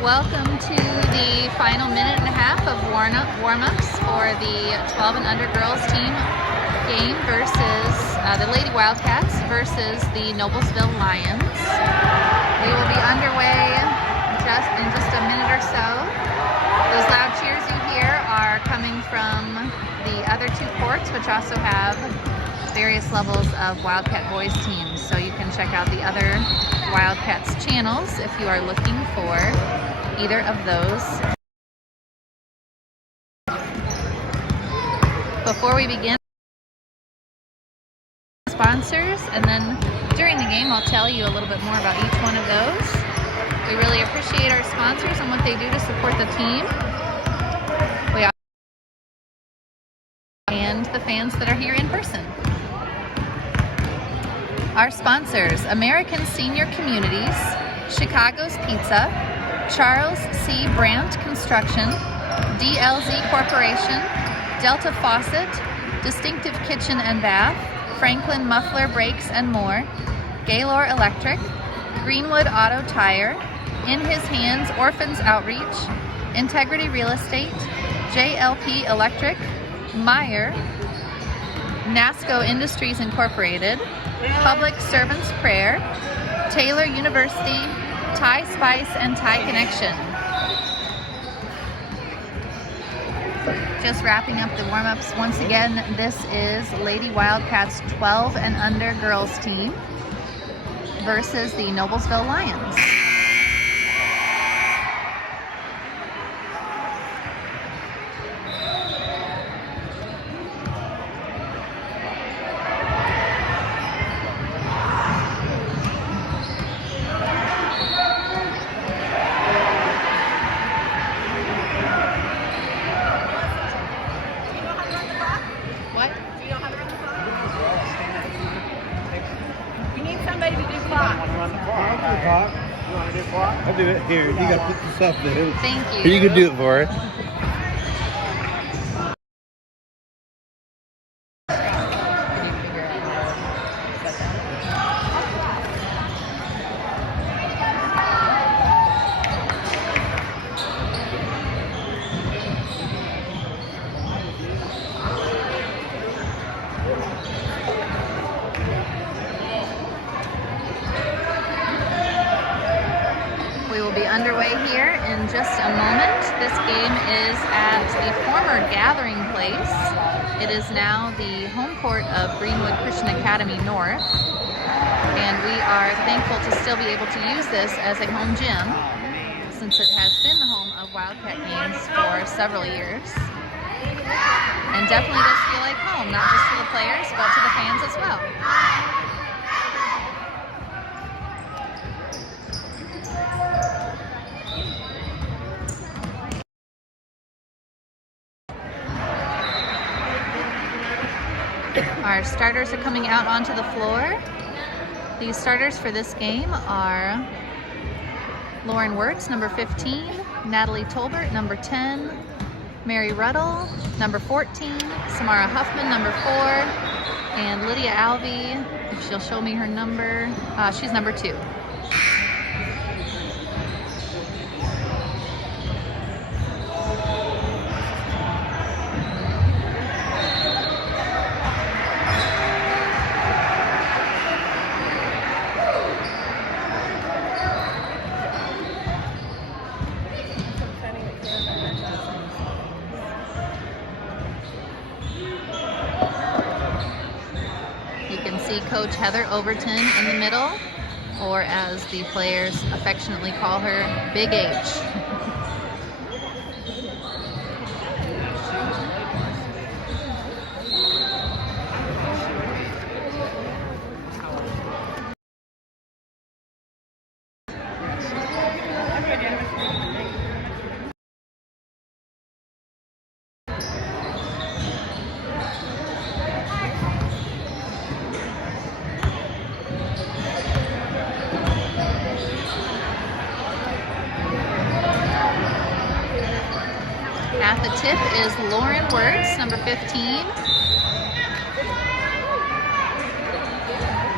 Welcome to the final minute and a half of warm-ups for the 12 and under girls team game versus the Lady Wildcats versus the Noblesville Lions. We will be underway in just a minute or so. Those loud cheers you hear are coming from the other two courts, which also have various levels of Wildcat boys teams. So you can check out the other Wildcats channels if you are looking for either of those. Before we begin, sponsors, and then during the game I'll tell you a little bit more about each one of those. We really appreciate our sponsors and what they do to support the team. And the fans that are here in person. Our sponsors: American Senior Communities, Chicago's Pizza, Charles C. Brandt Construction, DLZ Corporation, Delta Faucet, Distinctive Kitchen and Bath, Franklin Muffler Brakes and More, Gaylor Electric, Greenwood Auto Tire, In His Hands Orphans Outreach, Integrity Real Estate, JLP Electric, Meyer, NASCO Industries Incorporated, Public Servants Prayer, Taylor University, Thai Spice and Thai Connection. Just wrapping up the warm-ups once again. This is Lady Wildcats 12 and under girls team versus the Noblesville Lions. I'll do it. Here, you gotta put this up there. Thank you. Here, you can do it for us. We will be underway here in just a moment. This game is at the former gathering place. It is now the home court of Greenwood Christian Academy North. And we are thankful to still be able to use this as a home gym, since it has been the home of Wildcat games for several years. And definitely does feel like home, not just to the players, but to the fans as well. Our starters are coming out onto the floor. These starters for this game are Lauren Wirtz, number 15, Natalie Tolbert, number 10, Mary Ruddle, number 14, Samara Huffman, number 4, and Lydia Alvey, if she'll show me her number, she's number 2. Coach Heather Overton in the middle, or as the players affectionately call her, Big H. At the tip is Lauren Wirtz, number 15.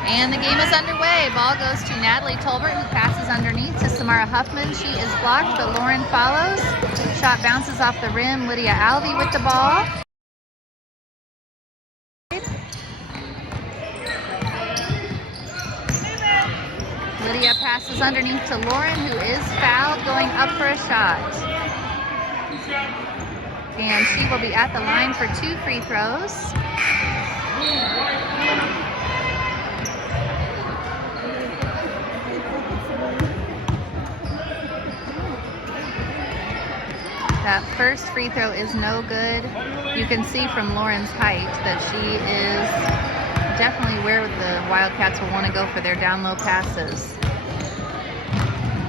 And the game is underway. Ball goes to Natalie Tolbert, who passes underneath to Samara Huffman. She is blocked, but Lauren follows. Shot bounces off the rim. Lydia Alvey with the ball. Lydia passes underneath to Lauren, who is fouled, going up for a shot. And she will be at the line for 2 free throws. That first free throw is no good. You can see from Lauren's height that she is definitely where the Wildcats will want to go for their down low passes.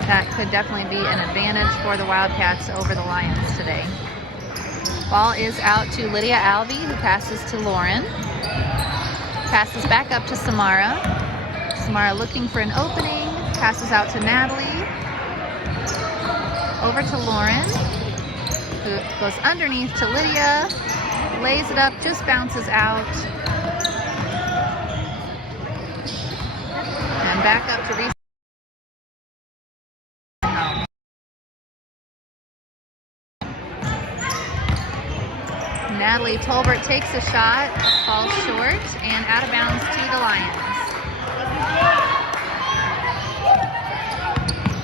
That could definitely be an advantage for the Wildcats over the Lions today. Ball is out to Lydia Alvey, who passes to Lauren. Passes back up to Samara. Samara looking for an opening. Passes out to Natalie. Over to Lauren, who goes underneath to Lydia. Lays it up, just bounces out. And back up to reset. Natalie Tolbert takes a shot, falls short, and out of bounds to the Lions.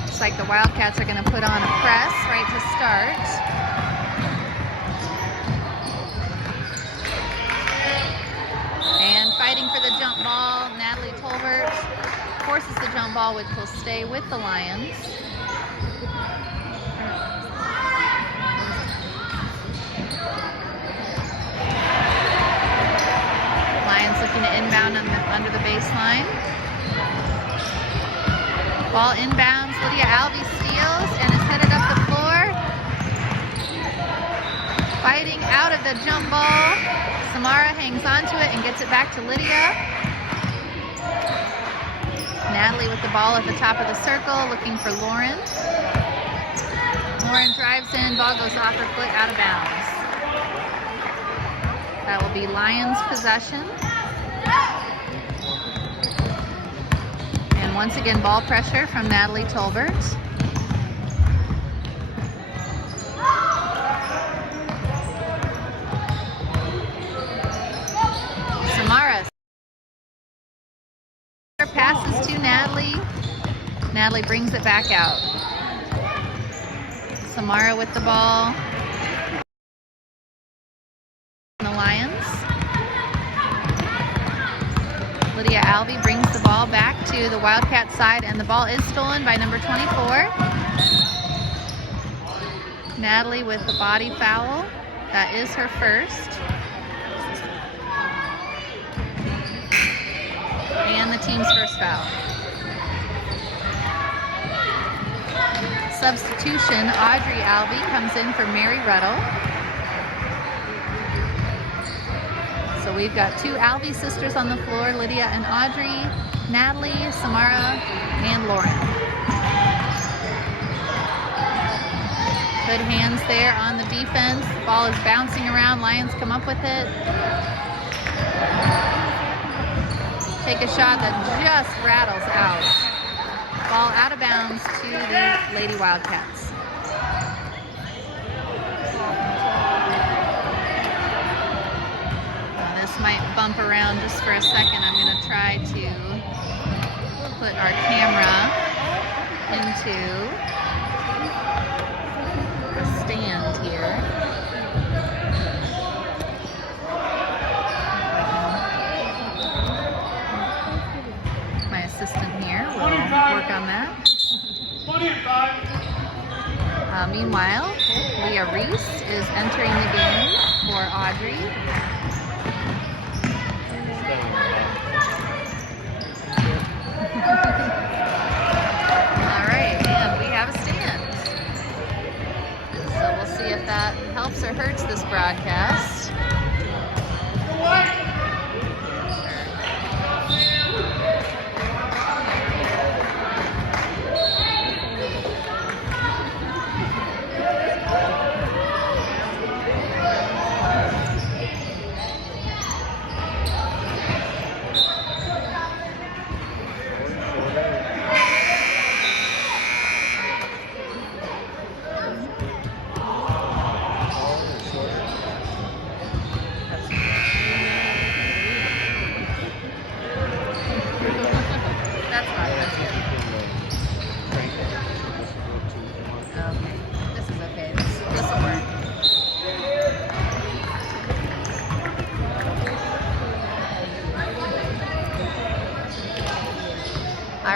Looks like the Wildcats are going to put on a press right to start. And fighting for the jump ball, Natalie Tolbert forces the jump ball, which will stay with the Lions. Lions looking to inbound under the baseline. Ball inbounds. Lydia Alvey steals and is headed up the floor. Fighting out of the jump ball. Samara hangs onto it and gets it back to Lydia. Natalie with the ball at the top of the circle, looking for Lauren. Lauren drives in, ball goes off her foot, out of bounds. That will be Lions possession. And once again, ball pressure from Natalie Tolbert. Samara passes to Natalie. Natalie brings it back out. Samara with the ball. The Lions. Lydia Alvey brings the ball back to the Wildcat side, and the ball is stolen by number 24. Natalie with the body foul. That is her first. And the team's first foul. Substitution, Audrey Alvey comes in for Mary Ruddle. So we've got 2 Alvey sisters on the floor, Lydia and Audrey, Natalie, Samara, and Lauren. Good hands there on the defense. The ball is bouncing around. Lions come up with it. Take a shot that just rattles out. Ball out of bounds to the Lady Wildcats. This might bump around just for a second. I'm going to try to put our camera into the stand here. Assistant here will work on that. Meanwhile, Leah Reese is entering the game for Audrey. All right, and we have a stand. So we'll see if that helps or hurts this broadcast.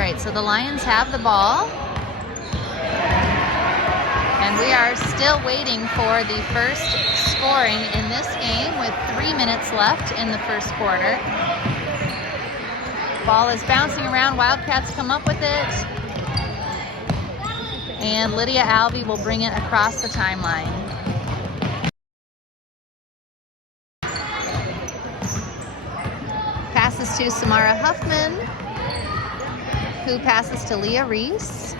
right, so the Lions have the ball. And we are still waiting for the first scoring in this game with 3 minutes left in the first quarter. Ball is bouncing around. Wildcats come up with it. And Lydia Alvey will bring it across the timeline. Passes to Samara Huffman, who passes to Leah Reese.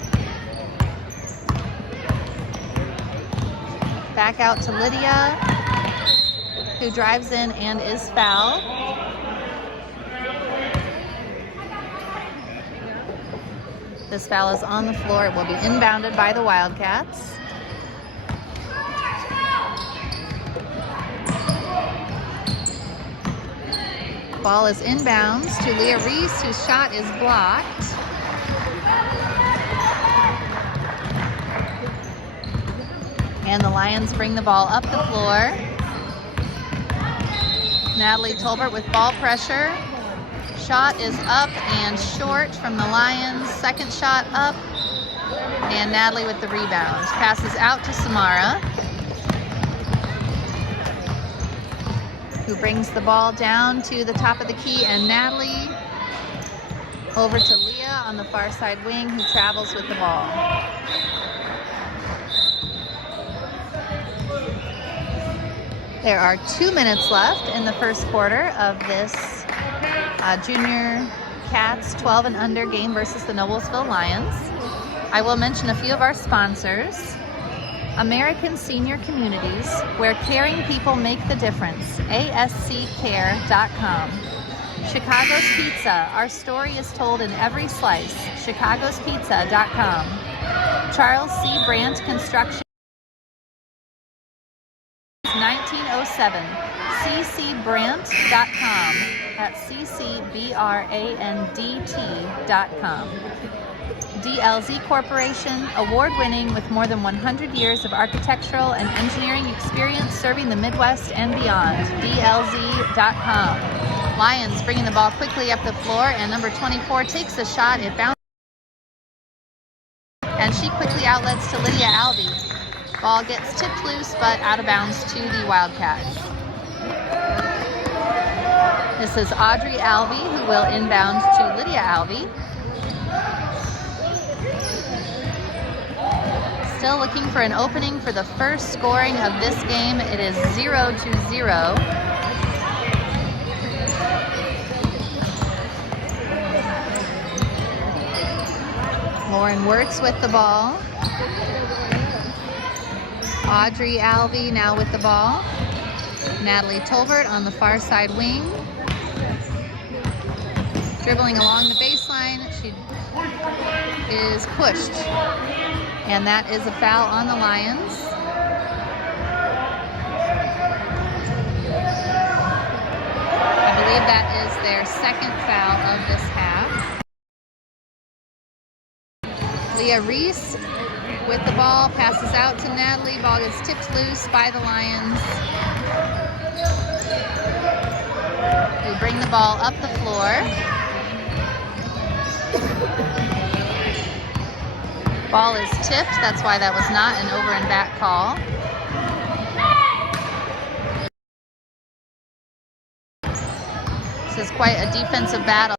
Back out to Lydia, who drives in and is fouled. This foul is on the floor. It will be inbounded by the Wildcats. Ball is inbounds to Leah Reese, whose shot is blocked. And the Lions bring the ball up the floor. Natalie Tolbert with ball pressure. Shot is up and short from the Lions. Second shot up. And Natalie with the rebound. Passes out to Samara, who brings the ball down to the top of the key. And Natalie over to Leah on the far side wing, who travels with the ball. There are 2 minutes left in the first quarter of this Junior Cats 12 and under game versus the Noblesville Lions. I will mention a few of our sponsors. American Senior Communities, where caring people make the difference. ASCCare.com. Chicago's Pizza, our story is told in every slice. ChicagosPizza.com. Charles C. Brandt Construction. 1907. ccbrandt.com. That's ccbrandt.com. DLZ Corporation, award-winning with more than 100 years of architectural and engineering experience serving the Midwest and beyond. DLZ.com. Lions bringing the ball quickly up the floor, and number 24 takes a shot. It bounces, and she quickly outlets to Lydia Alvey. Ball gets tipped loose, but out of bounds to the Wildcats. This is Audrey Alvey, who will inbound to Lydia Alvey. Still looking for an opening for the first scoring of this game. It is 0-0. Lauren Wirtz with the ball. Audrey Alvey now with the ball. Natalie Tolbert on the far side wing. Dribbling along the baseline. She is pushed. And that is a foul on the Lions. I believe that is their second foul of this half. Leah Reese with the ball, passes out to Natalie. Ball gets tipped loose by the Lions, who bring the ball up the floor. Ball is tipped. That's why that was not an over and back call. This is quite a defensive battle.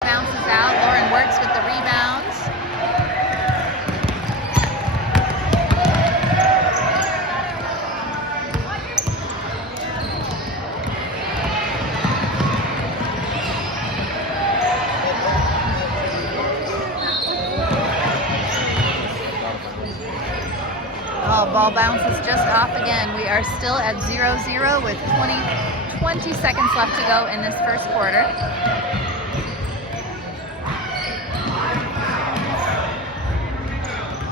Bounces out. Lauren Wirtz with the rebound. Oh, ball bounces just off again. We are still at 0-0 with 20 seconds left to go in this first quarter.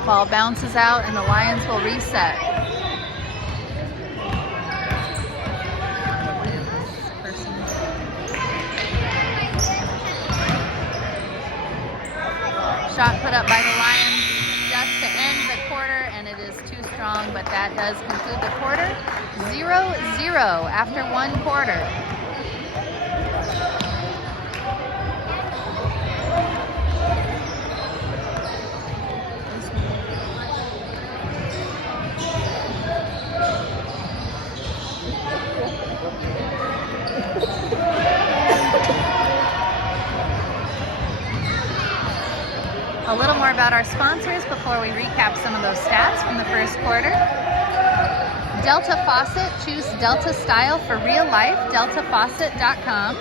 Ball bounces out and the Lions will reset. Shot put up by the Lions just to end the quarter, and it is too strong, but that does conclude the quarter. 0-0 after one quarter. A little more about our sponsors before we recap some of those stats from the first quarter. Delta Faucet, choose Delta style for real life, deltafaucet.com.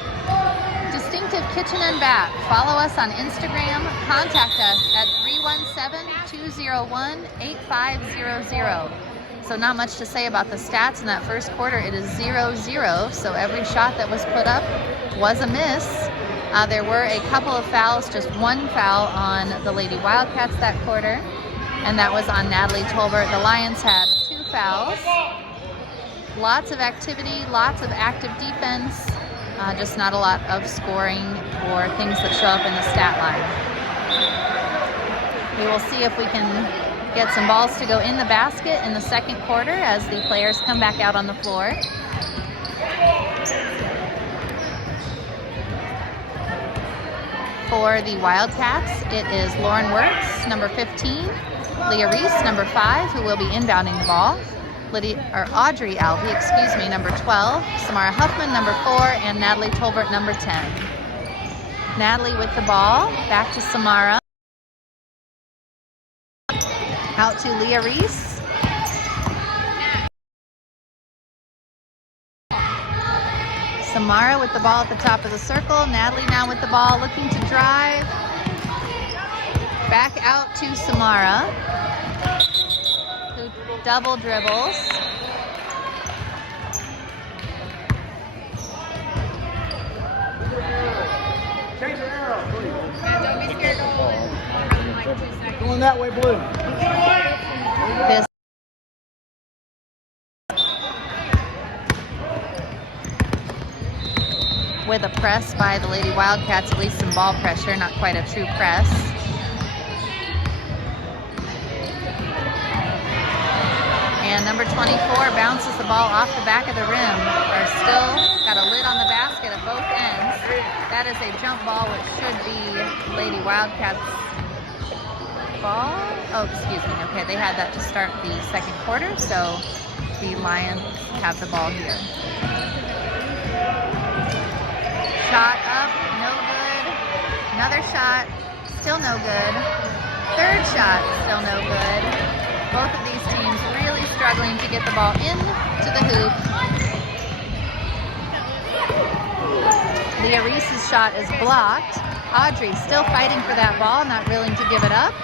Distinctive Kitchen and Bath, follow us on Instagram, contact us at 317-201-8500. So not much to say about the stats in that first quarter. It is 0-0, so every shot that was put up was a miss. There were a couple of fouls, just one foul on the Lady Wildcats that quarter, and that was on Natalie Tolbert. The Lions had 2 fouls. Lots of activity, lots of active defense, just not a lot of scoring or things that show up in the stat line. We will see if we can get some balls to go in the basket in the second quarter as the players come back out on the floor. For the Wildcats, it is Lauren Wirtz, number 15, Leah Reese, number 5, who will be inbounding the ball, Audrey Alvey, number 12, Samara Huffman, number 4, and Natalie Tolbert, number 10. Natalie with the ball, back to Samara. Out to Leah Reese. Samara with the ball at the top of the circle. Natalie now with the ball, looking to drive. Back out to Samara, who double dribbles. Change your arrow, please. Don't be scared to hold it. Like 2 seconds. Going that way, Blue. This with a press by the Lady Wildcats, at least some ball pressure, not quite a true press. And number 24 bounces the ball off the back of the rim. Are still got a lid on the basket at both ends. That is a jump ball, which should be Lady Wildcats ball. Oh, excuse me. Okay, they had that to start the second quarter, so the Lions have the ball here. Shot up, no good. Another shot, still no good. Third shot, still no good. Both of these teams really struggling to get the ball into the hoop. Leah Reese's shot is blocked. Audrey still fighting for that ball, not willing to give it up.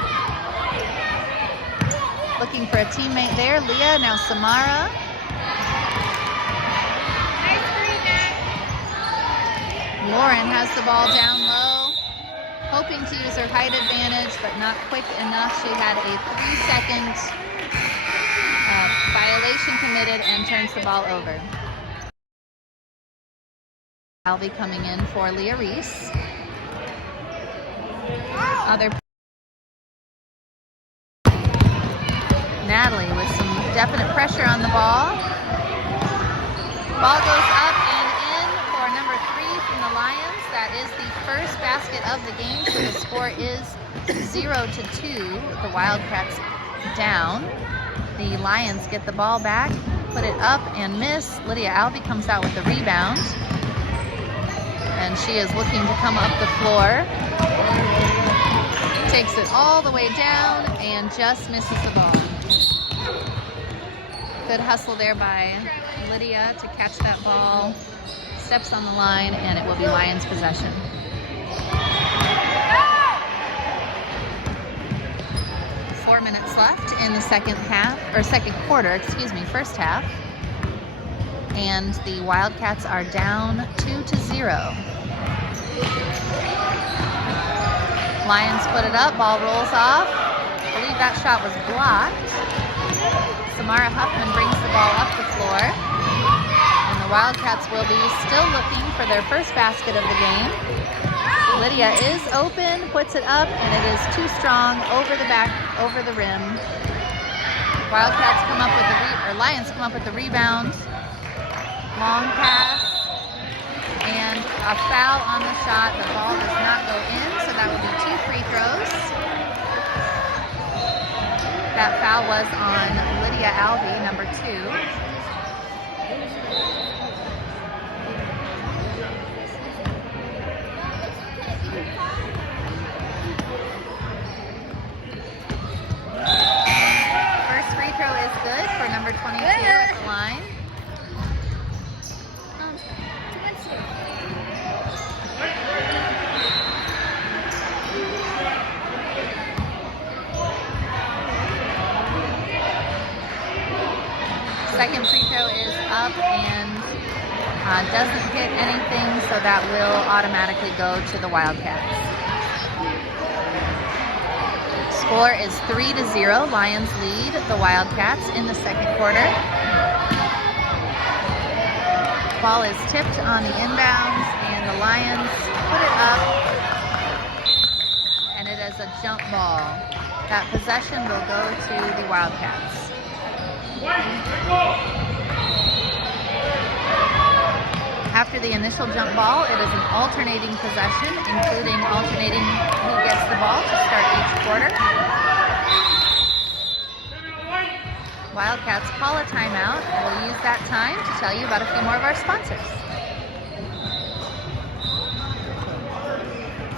Looking for a teammate there. Leah, now Samara. Lauren has the ball down low, hoping to use her height advantage, but not quick enough. She had a 3-second violation committed and turns the ball over. Alvey coming in for Leah Reese. Natalie with some definite pressure on the ball. Ball goes up and in for number 3 from the Lions. That is the first basket of the game, so the score is 0-2. The Wildcats down. The Lions get the ball back, put it up and miss. Lydia Alvey comes out with the rebound. And she is looking to come up the floor. Takes it all the way down and just misses the ball. Good hustle there by Lydia to catch that ball. Steps on the line, and it will be Lions possession. Four minutes left in the first half. And the Wildcats are down 2-0. Lions put it up, ball rolls off. I believe that shot was blocked. Samara Huffman brings the ball up the floor. And the Wildcats will be still looking for their first basket of the game. Lydia is open, puts it up, and it is too strong over the back, over the rim. Lions come up with the rebound. Long pass. And a foul on the shot. The ball does not go in, so that will be 2 free throws. That foul was on Lydia Alvey, number 2. up and doesn't hit anything, so that will automatically go to the Wildcats. Score is 3-0. Lions lead the Wildcats in the second quarter. Ball is tipped on the inbounds, and the Lions put it up, and it is a jump ball. That possession will go to the Wildcats. After the initial jump ball, it is an alternating possession, including alternating who gets the ball to start each quarter. Wildcats call a timeout. We'll use that time to tell you about a few more of our sponsors.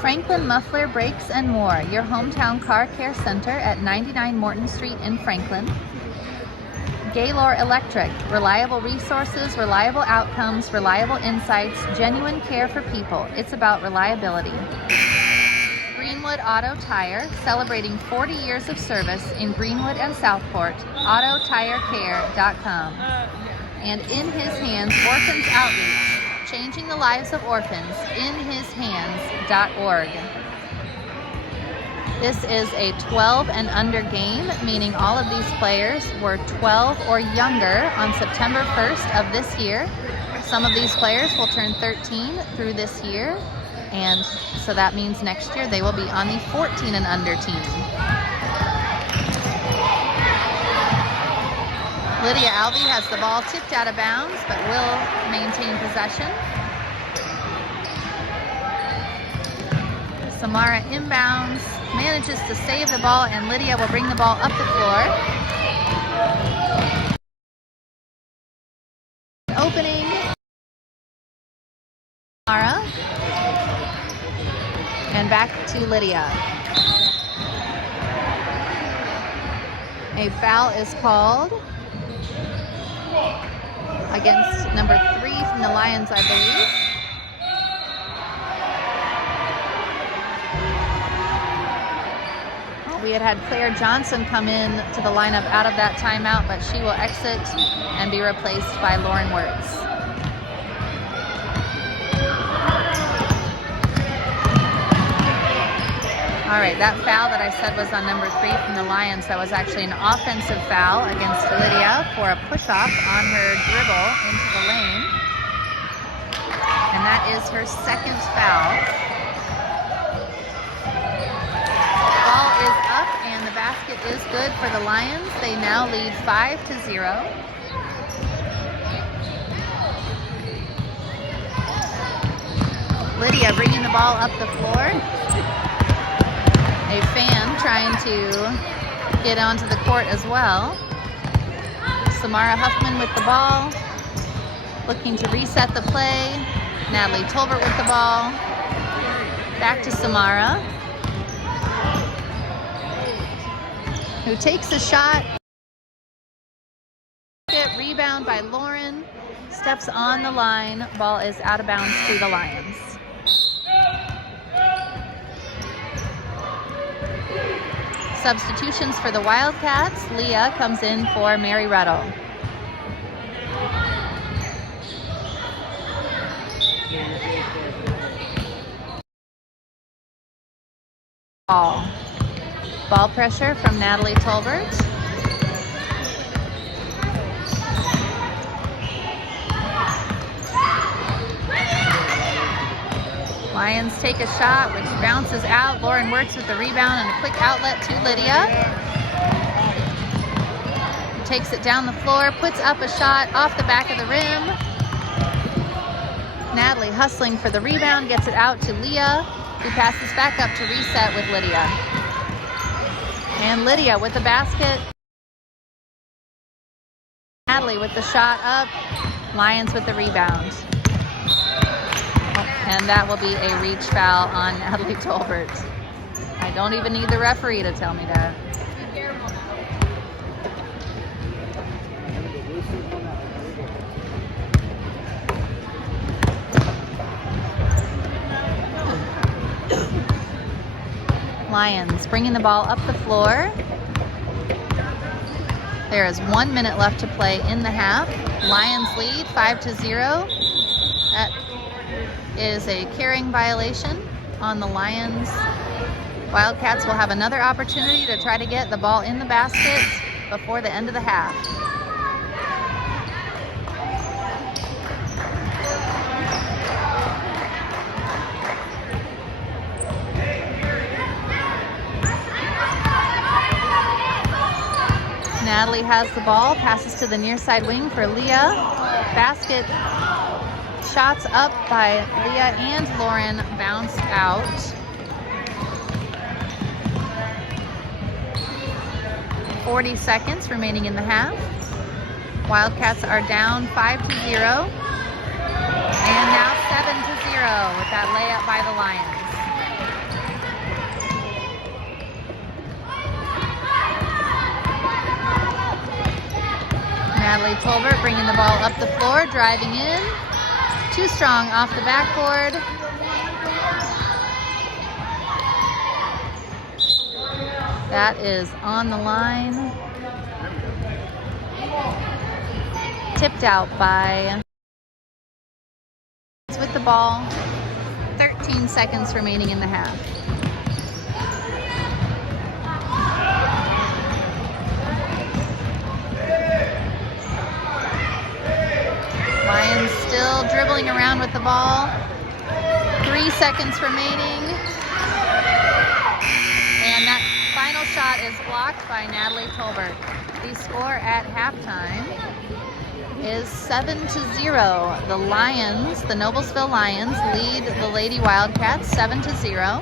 Franklin Muffler Brakes and More, your hometown car care center at 99 Morton Street in Franklin. Gaylord Electric, reliable resources, reliable outcomes, reliable insights, genuine care for people. It's about reliability. Greenwood Auto Tire, celebrating 40 years of service in Greenwood and Southport. AutoTireCare.com. And In His Hands Orphans Outreach, changing the lives of orphans. InHisHands.org. This is a 12 and under game, meaning all of these players were 12 or younger on September 1st of this year. Some of these players will turn 13 through this year, and so that means next year they will be on the 14 and under team. Lydia Alvey has the ball tipped out of bounds, but will maintain possession. Samara inbounds, manages to save the ball, and Lydia will bring the ball up the floor. Opening. Samara. And back to Lydia. A foul is called against number 3 from the Lions, I believe. We had Claire Johnson come in to the lineup out of that timeout, but she will exit and be replaced by Lauren Wirtz. All right, that foul that I said was on number 3 from the Lions, that was actually an offensive foul against Lydia for a push-off on her dribble into the lane. And that is her second foul. Ball is up, and the basket is good for the Lions. They now lead 5-0. Lydia bringing the ball up the floor. A fan trying to get onto the court as well. Samara Huffman with the ball, looking to reset the play. Natalie Tolbert with the ball. Back to Samara, who takes a shot. Rebound by Lauren. Steps on the line. Ball is out of bounds to the Lions. Substitutions for the Wildcats. Leah comes in for Mary Ruddle. Ball pressure from Natalie Tolbert. Lions take a shot, which bounces out. Lauren Wirtz with the rebound and a quick outlet to Lydia. Takes it down the floor, puts up a shot off the back of the rim. Natalie hustling for the rebound, gets it out to Leah, who passes back up to reset with Lydia. And Lydia with the basket. Natalie with the shot up. Lions with the rebound. And that will be a reach foul on Natalie Tolbert. I don't even need the referee to tell me that. Lions bringing the ball up the floor. There is 1 minute left to play in the half. Lions lead 5-0. That is a carrying violation on the Lions. Wildcats will have another opportunity to try to get the ball in the basket before the end of the half. Natalie has the ball, passes to the near side wing for Leah. Basket shots up by Leah and Lauren bounce out. .40 seconds remaining in the half. Wildcats are down 5-0. And now 7-0 with that layup by the Lions. Natalie Tolbert bringing the ball up the floor, driving in. Too strong off the backboard. That is on the line. Tipped out by with the ball. 13 seconds remaining in the half. Lions still dribbling around with the ball. 3 seconds remaining. And that final shot is blocked by Natalie Tolbert. The score at halftime is 7-0. The Lions, the Noblesville Lions, lead the Lady Wildcats 7-0.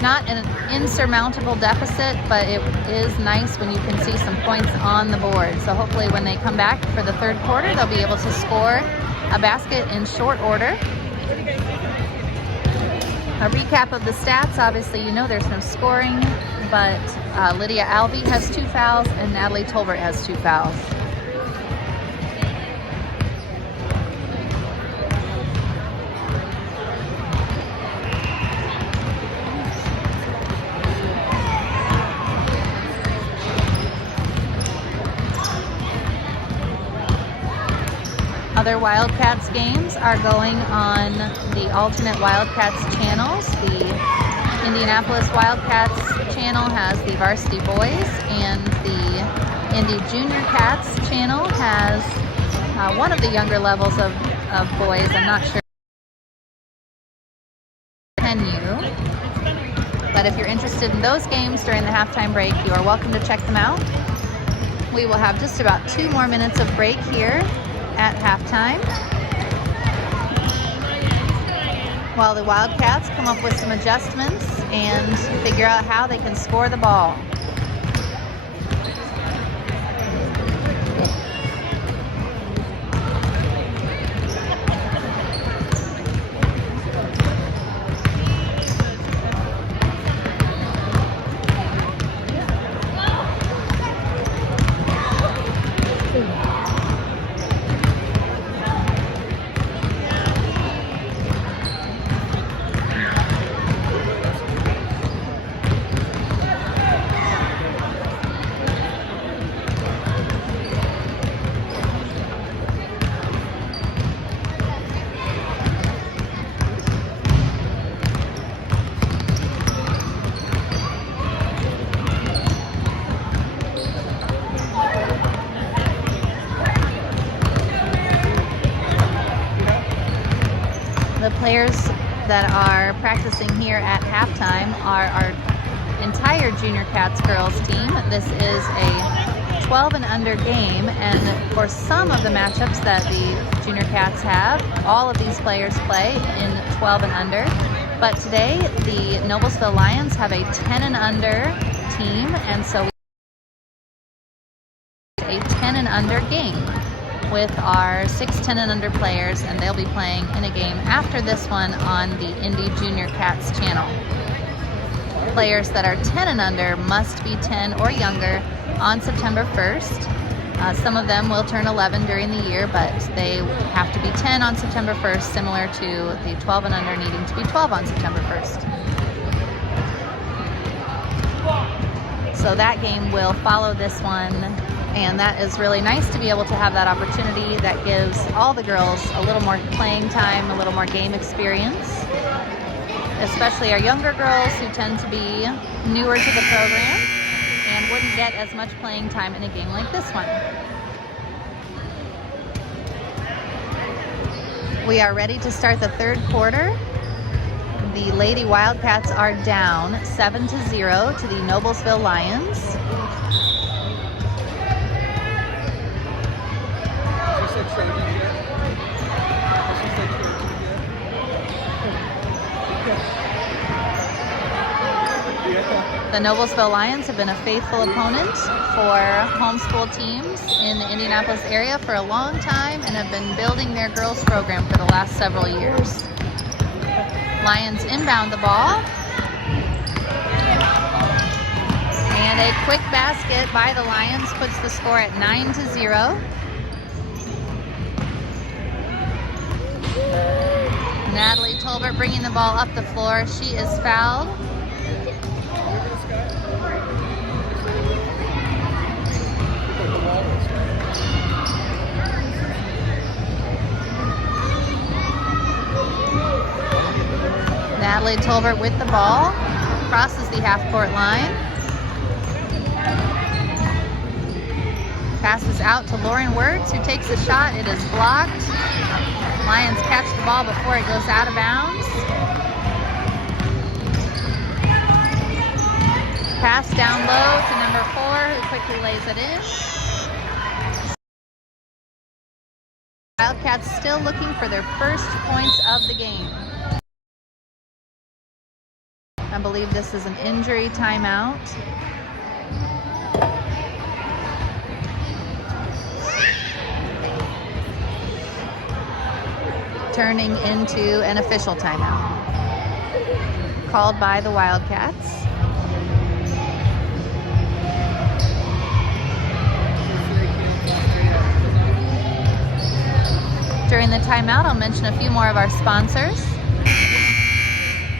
Not an insurmountable deficit, but it is nice when you can see some points on the board. So hopefully when they come back for the third quarter, they'll be able to score a basket in short order. A recap of the stats. Obviously, you know there's no scoring, but Lydia Alvey has 2 fouls and Natalie Tolbert has 2 fouls. Other Wildcats games are going on the alternate Wildcats channels. The Indianapolis Wildcats channel has the varsity boys, and the Indy Junior Cats channel has one of the younger levels of boys. I'm not sure. But if you're interested in those games during the halftime break, you are welcome to check them out. We will have just about 2 more minutes of break here at halftime, while the Wildcats come up with some adjustments and figure out how they can score the ball. The players that are practicing here at halftime are our entire Junior Cats girls team. This is a 12 and under game, and for some of the matchups that the Junior Cats have, all of these players play in 12 and under. But today, the Noblesville Lions have a 10 and under team, and so a 10 and under game with our 6 10 and under players, and they'll be playing in a game after this one on the Indy Junior Cats channel. Players that are 10 and under must be 10 or younger on September 1st. Some of them will turn 11 during the year, but they have to be 10 on September 1st, similar to the 12 and under needing to be 12 on September 1st. So that game will follow this one, and that is really nice to be able to have that opportunity. That gives all the girls a little more playing time, a little more game experience, especially our younger girls who tend to be newer to the program and wouldn't get as much playing time in a game like this one. We are ready to start the third quarter. The Lady Wildcats are down 7-0 to the Noblesville Lions. The Noblesville Lions have been a faithful opponent for homeschool teams in the Indianapolis area for a long time and have been building their girls program for the last several years. Lions inbound the ball. And a quick basket by the Lions puts the score at 9-0. Natalie Tolbert bringing the ball up the floor. She is fouled. Natalie Tolbert with the ball, crosses the half-court line. Passes out to Lauren Wirtz, who takes a shot. It is blocked. Lions catch the ball before it goes out of bounds. Pass down low to number 4, who quickly lays it in. Wildcats still looking for their first points of the game. I believe this is an injury timeout. Turning into an official timeout called by the Wildcats. During the timeout, I'll mention a few more of our sponsors.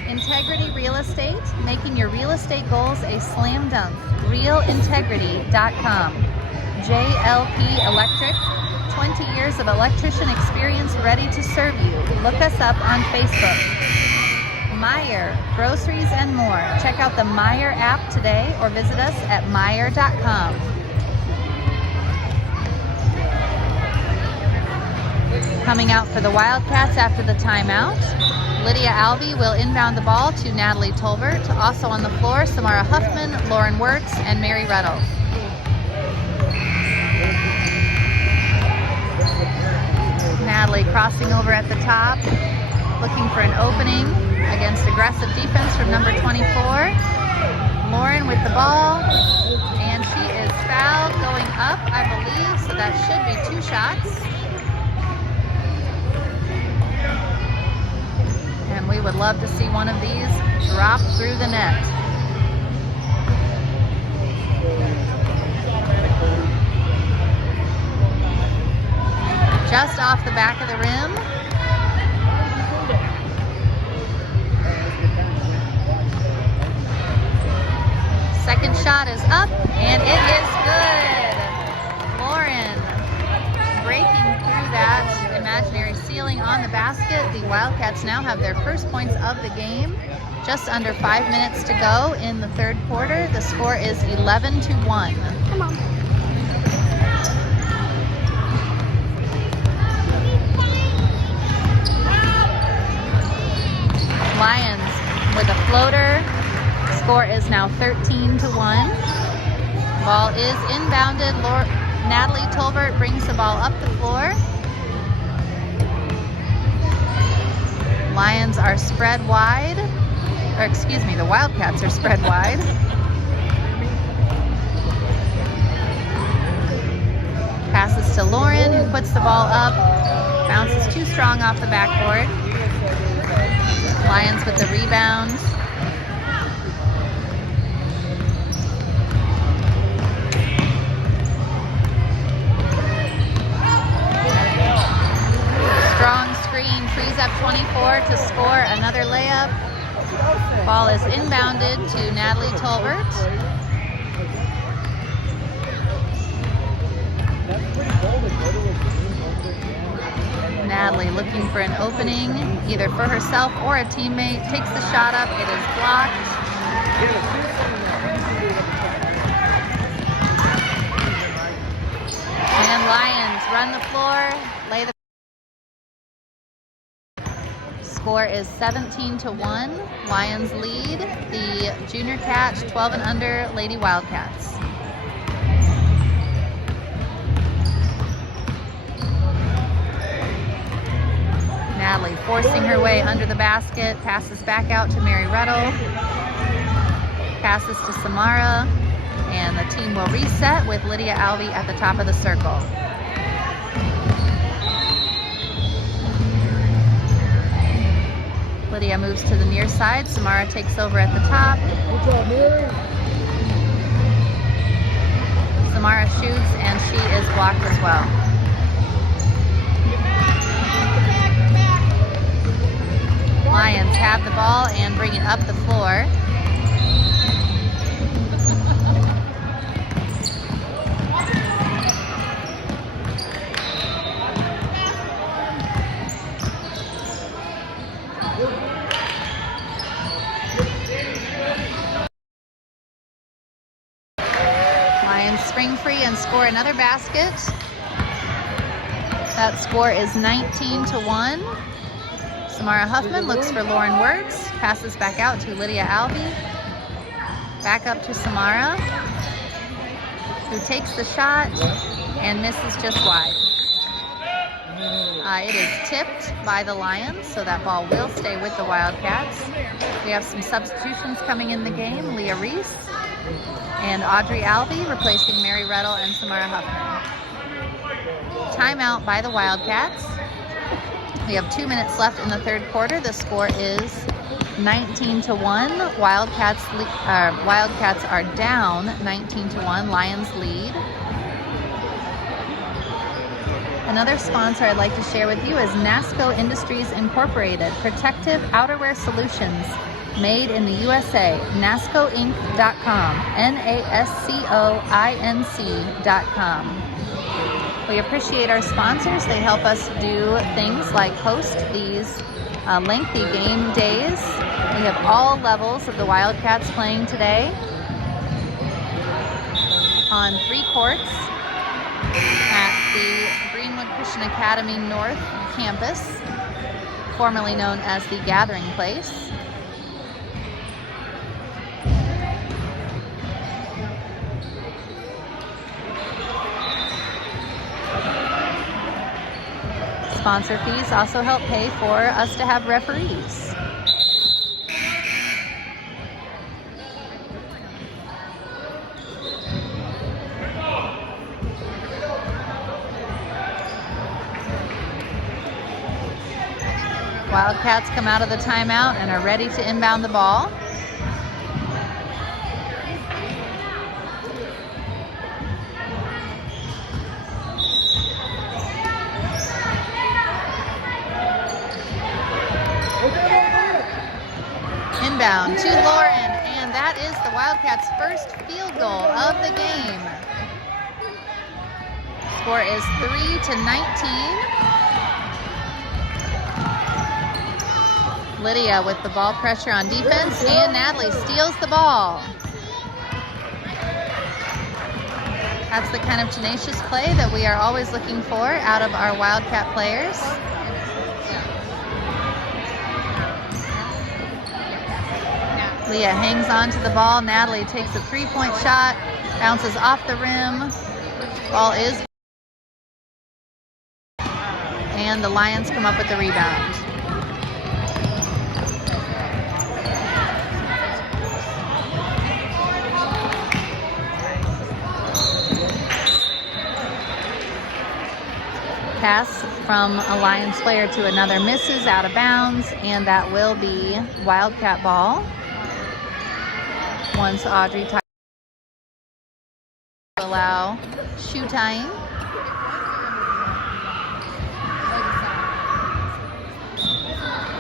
Integrity Real Estate, making your real estate goals a slam dunk. RealIntegrity.com. JLP Electric, 20 years of electrician experience ready to serve you. Look us up on Facebook. Meijer, groceries and more. Check out the Meijer app today or visit us at Meijer.com. Coming out for the Wildcats after the timeout, Lydia Albee will inbound the ball to Natalie Tolbert. Also on the floor, Samara Huffman, Lauren Wirtz, and Mary Reddle. Natalie crossing over at the top, looking for an opening against aggressive defense from number 24. Lauren with the ball, and she is fouled going up, I believe, so that should be 2 shots. And we would love to see one of these drop through the net. Just off the back of the rim. Second shot is up, and it is good. Lauren breaking through that imaginary ceiling on the basket. The Wildcats now have their first points of the game. Just under 5 minutes to go in the third quarter. The score is 11-1. Come on. Lions with a floater. Score is now 13-1. Ball is inbounded. Natalie Tolbert brings the ball up the floor. Lions are spread wide, or excuse me, the Wildcats are spread wide. Passes to Lauren, who puts the ball up. Bounces too strong off the backboard. Lions with the rebound. Strong screen frees up 24 to score another layup. Ball is inbounded to Natalie Tolbert. Natalie looking for an opening, either for herself or a teammate, takes the shot up, it is blocked. And Lions run the floor, lay the score is 17-1. Lions lead the junior catch 12 and under Lady Wildcats. Natalie forcing her way under the basket, passes back out to Mary Rettle, passes to Samara, and the team will reset with Lydia Alvey at the top of the circle. Lydia moves to the near side, Samara takes over at the top. Good job, Mary. Samara shoots and she is blocked as well. Lions have the ball and bring it up the floor. Lions spring free and score another basket. That score is 19-1. Samara Huffman looks for Lauren Wertz, passes back out to Lydia Alvey, back up to Samara, who takes the shot and misses just wide. It is tipped by the Lions, so that ball will stay with the Wildcats. We have some substitutions coming in the game. Leah Reese and Audrey Alvey replacing Mary Rettle and Samara Huffman. Timeout by the Wildcats. We have 2 minutes left in the third quarter. The score is 19-1. Wildcats are down 19-1. Lions lead. Another sponsor I'd like to share with you is NASCO Industries Incorporated, protective outerwear solutions made in the USA. NASCOinc.com, NASCOINC.com. We appreciate our sponsors. They help us do things like host these lengthy game days. We have all levels of the Wildcats playing today on 3 courts at the Greenwood Christian Academy North campus, formerly known as the Gathering Place. Sponsor fees also help pay for us to have referees. Wildcats come out of the timeout and are ready to inbound the ball. Inbound to Lauren, and that is the Wildcats' first field goal of the game. Score is 3-19. Lydia with the ball pressure on defense, and Natalie steals the ball. That's the kind of tenacious play that we are always looking for out of our Wildcat players. Leah hangs on to the ball. Natalie takes a 3-point shot, bounces off the rim. Ball is, and the Lions come up with the rebound. Pass from a Lions player to another misses out of bounds, and that will be Wildcat ball. Once Audrey to allow shoe tying.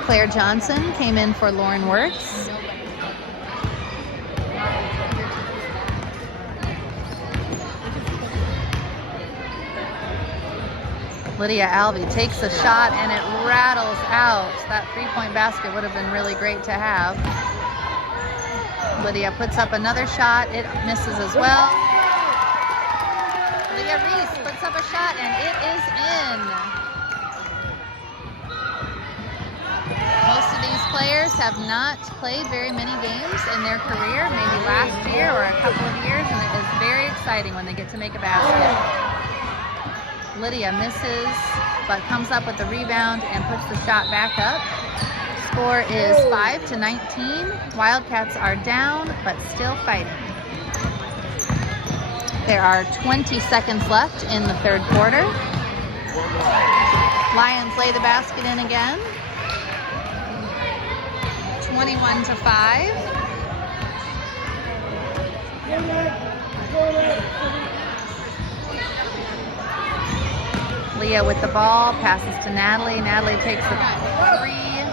Claire Johnson came in for Lauren Wertz. Lydia Alvey takes a shot and it rattles out. That 3-point basket would have been really great to have. Lydia puts up another shot. It misses as well. Leah Reese puts up a shot and it is in. Most of these players have not played very many games in their career, maybe last year or a couple of years, and it is very exciting when they get to make a basket. Lydia misses, but comes up with the rebound and puts the shot back up. Score is 5-19. Wildcats are down, but still fighting. There are 20 seconds left in the third quarter. Lions lay the basket in again. 21-5. Leah with the ball, passes to Natalie. Natalie takes the three. It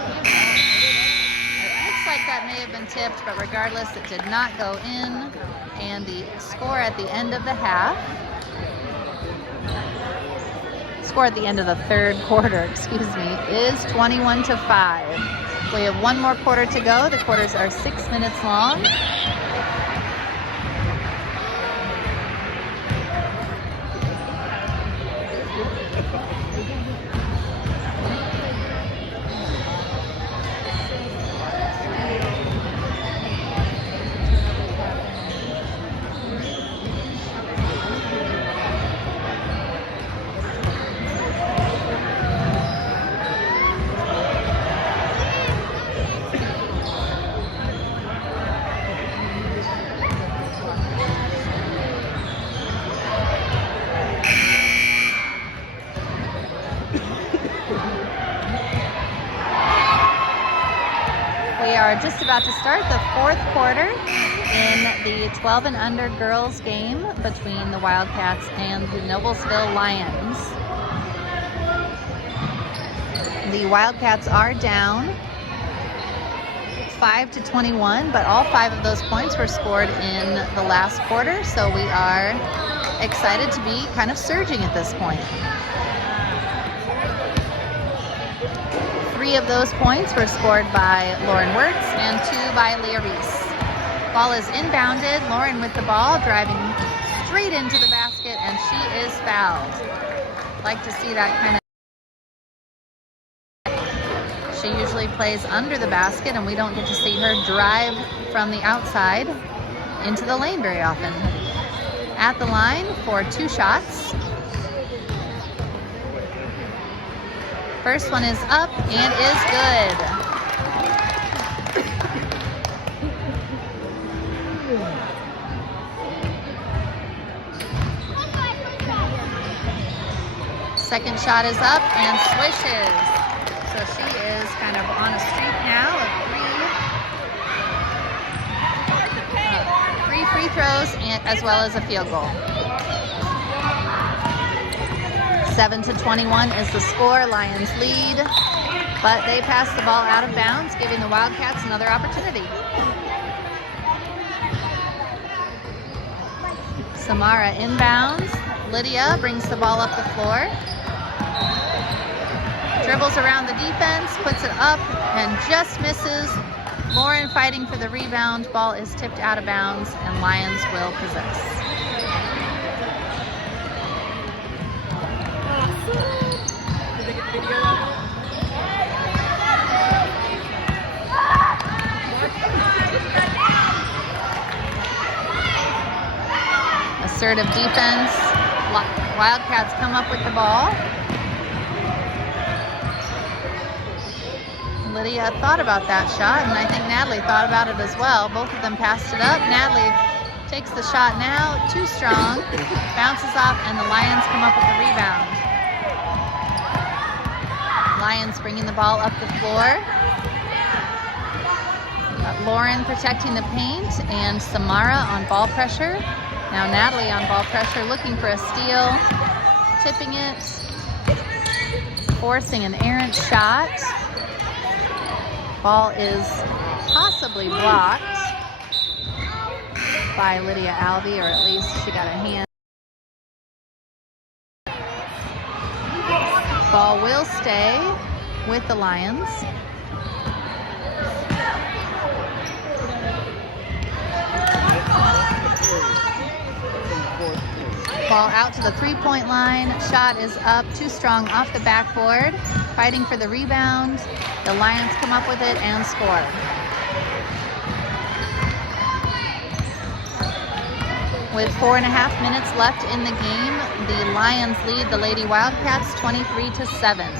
looks like that may have been tipped, but regardless, it did not go in. And the score at the end of the half, score at the end of the third quarter, excuse me, is 21-5. We have one more quarter to go. The quarters are 6 minutes long. We are just about to start the fourth quarter in the 12 and under girls game between the Wildcats and the Noblesville Lions. The Wildcats are down 5-21, but all 5 of those points were scored in the last quarter, so we are excited to be kind of surging at this point. 3 of those points were scored by Lauren Wirtz and 2 by Leah Reese. Ball is inbounded. Lauren with the ball, driving straight into the basket, and she is fouled. Like to see that kind of. She usually plays under the basket, and we don't get to see her drive from the outside into the lane very often. At the line for 2 shots. First one is up and is good. Second shot is up and swishes. So she is kind of on a streak now of 3 free throws and, as well as a field goal. 7-21 is the score. Lions lead, but they pass the ball out of bounds, giving the Wildcats another opportunity. Samara inbounds. Lydia brings the ball up the floor. Dribbles around the defense, puts it up, and just misses. Lauren fighting for the rebound. Ball is tipped out of bounds, and Lions will possess. Assertive defense. Wildcats come up with the ball. Lydia thought about that shot, and I think Natalie thought about it as well. Both of them passed it up. Natalie takes the shot now, too strong, bounces off, and the Lions come up with the rebound. Lions bringing the ball up the floor. Lauren protecting the paint, and Samara on ball pressure. Now Natalie on ball pressure, looking for a steal, tipping it, forcing an errant shot. Ball is possibly blocked by Lydia Alvey, or at least she got a hand. Ball will stay with the Lions. Ball out to the three-point line. Shot is up, too strong off the backboard. Fighting for the rebound. The Lions come up with it and score. With 4.5 minutes left in the game, the Lions lead the Lady Wildcats 23-7.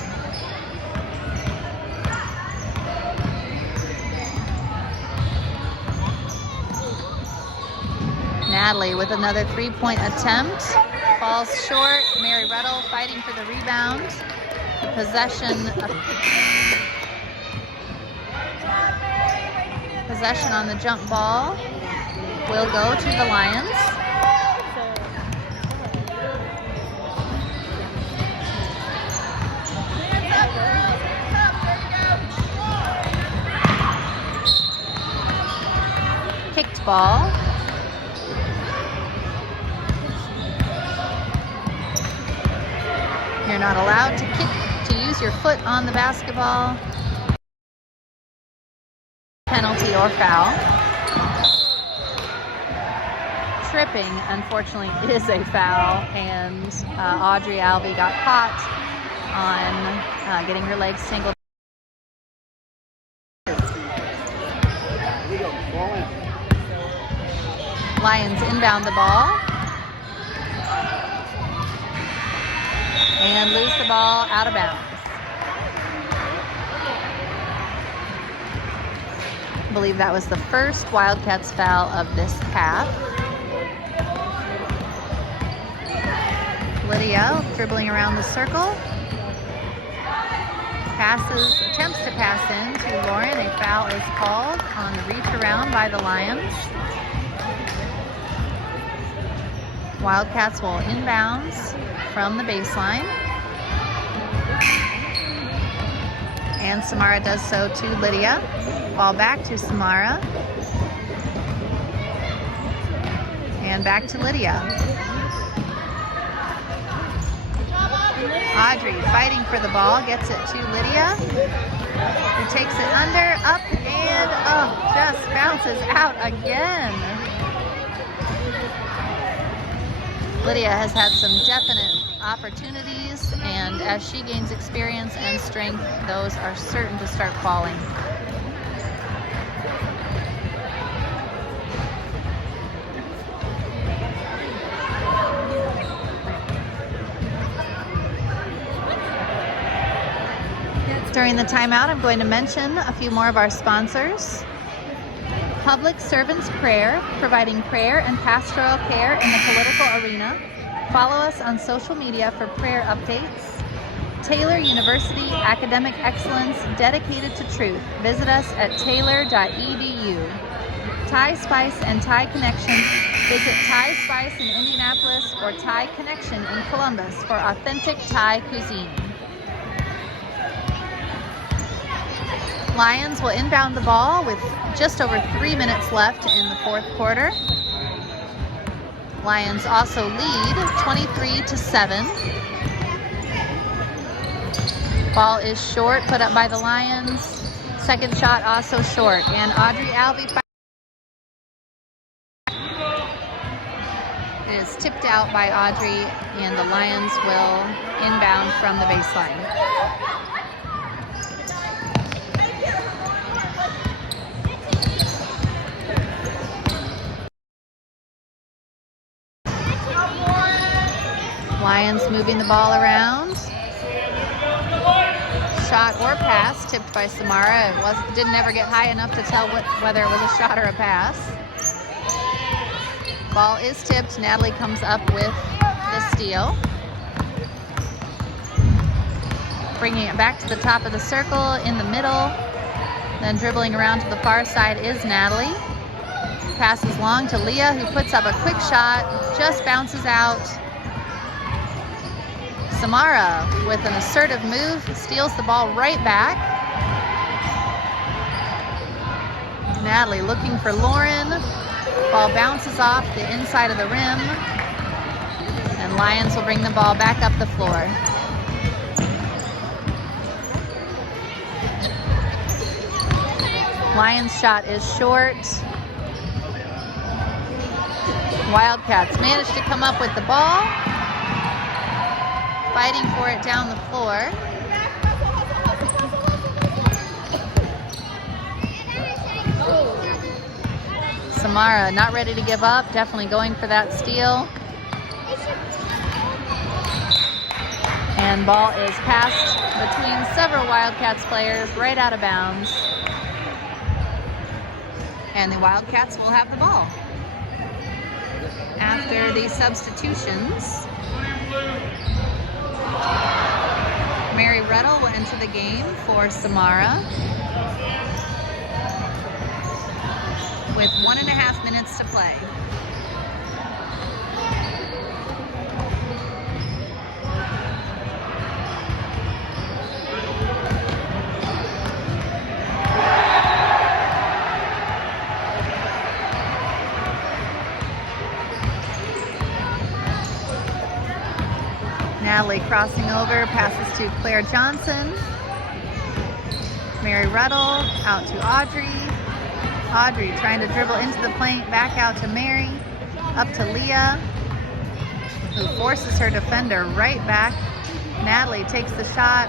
Natalie with another three-point attempt. Falls short. Mary Ruddle fighting for the rebound. The possession on the jump ball will go to the Lions. Kicked ball. You're not allowed to use your foot on the basketball. Penalty or foul. Tripping, unfortunately, is a foul, and Audrey Alvey got caught on getting her legs tangled. Lions inbound the ball. And lose the ball out of bounds. I believe that was the first Wildcats foul of this half. Lydia dribbling around the circle. Attempts to pass in to Lauren. A foul is called on the reach around by the Lions. Wildcats will inbounds from the baseline. And Samara does so to Lydia. Ball back to Samara. And back to Lydia. Audrey fighting for the ball, gets it to Lydia, who takes it under, up, and just bounces out again. Lydia has had some definite opportunities, and as she gains experience and strength, those are certain to start falling. During the timeout, I'm going to mention a few more of our sponsors. Public Servants Prayer, providing prayer and pastoral care in the political arena. Follow us on social media for prayer updates. Taylor University, academic excellence dedicated to truth. Visit us at taylor.edu. Thai Spice and Thai Connection. Visit Thai Spice in Indianapolis or Thai Connection in Columbus for authentic Thai cuisine. Lions will inbound the ball with just over 3 minutes left in the fourth quarter. Lions also lead 23-7. Ball is short, put up by the Lions. Second shot also short, and Audrey Alvey is tipped out by Audrey, and the Lions will inbound from the baseline. Lions moving the ball around. Shot or pass tipped by Samara. It didn't ever get high enough to tell whether it was a shot or a pass. Ball is tipped. Natalie comes up with the steal. Bringing it back to the top of the circle in the middle. Then dribbling around to the far side is Natalie. Passes long to Leah, who puts up a quick shot. Just bounces out. Samara, with an assertive move, steals the ball right back. Natalie looking for Lauren. Ball bounces off the inside of the rim. And Lions will bring the ball back up the floor. Lions shot is short. Wildcats managed to come up with the ball. Fighting for it down the floor. Samara not ready to give up, definitely going for that steal. And ball is passed between several Wildcats players right out of bounds. And the Wildcats will have the ball. After the substitutions, Mary Reddle will enter the game for Samara with 1.5 minutes to play. Natalie crossing over, passes to Claire Johnson. Mary Reddle out to Audrey. Audrey trying to dribble into the paint, back out to Mary, up to Leah, who forces her defender right back. Natalie takes the shot,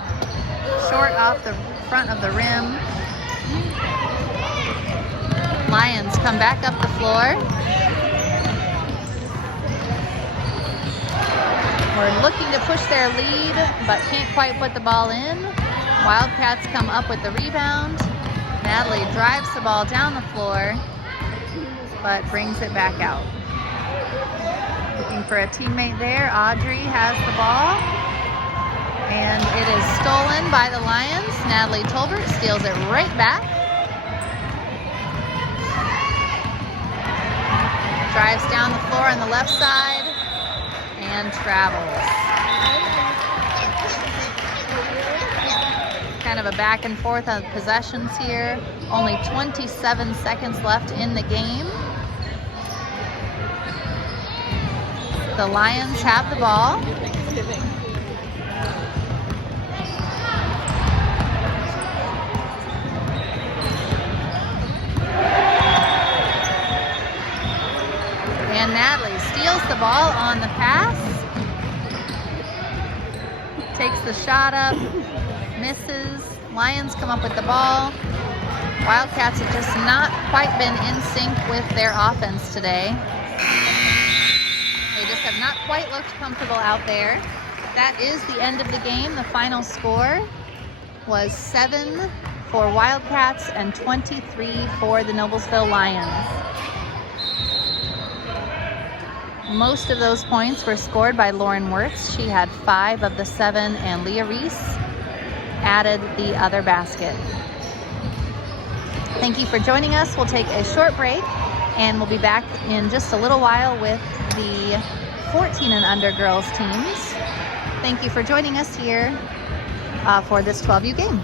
short off the front of the rim. Lions come back up the floor. We're looking to push their lead, but can't quite put the ball in. Wildcats come up with the rebound. Natalie drives the ball down the floor, but brings it back out. Looking for a teammate there. Audrey has the ball, and it is stolen by the Lions. Natalie Tolbert steals it right back. Drives down the floor on the left side and travels. Kind of a back and forth on possessions here. Only 27 seconds left in the game. The Lions have the ball. And Natalie steals the ball on the pass. Takes the shot up. Misses. Lions come up with the ball. Wildcats have just not quite been in sync with their offense today. They just have not quite looked comfortable out there. That is the end of the game. The final score was 7 for Wildcats and 23 for the Noblesville Lions. Most of those points were scored by Lauren Wirtz. She had 5 of the 7, and Leah Reese added the other basket. Thank you for joining us. We'll take a short break, and we'll be back in just a little while with the 14 and under girls teams. Thank you for joining us here for this 12U game.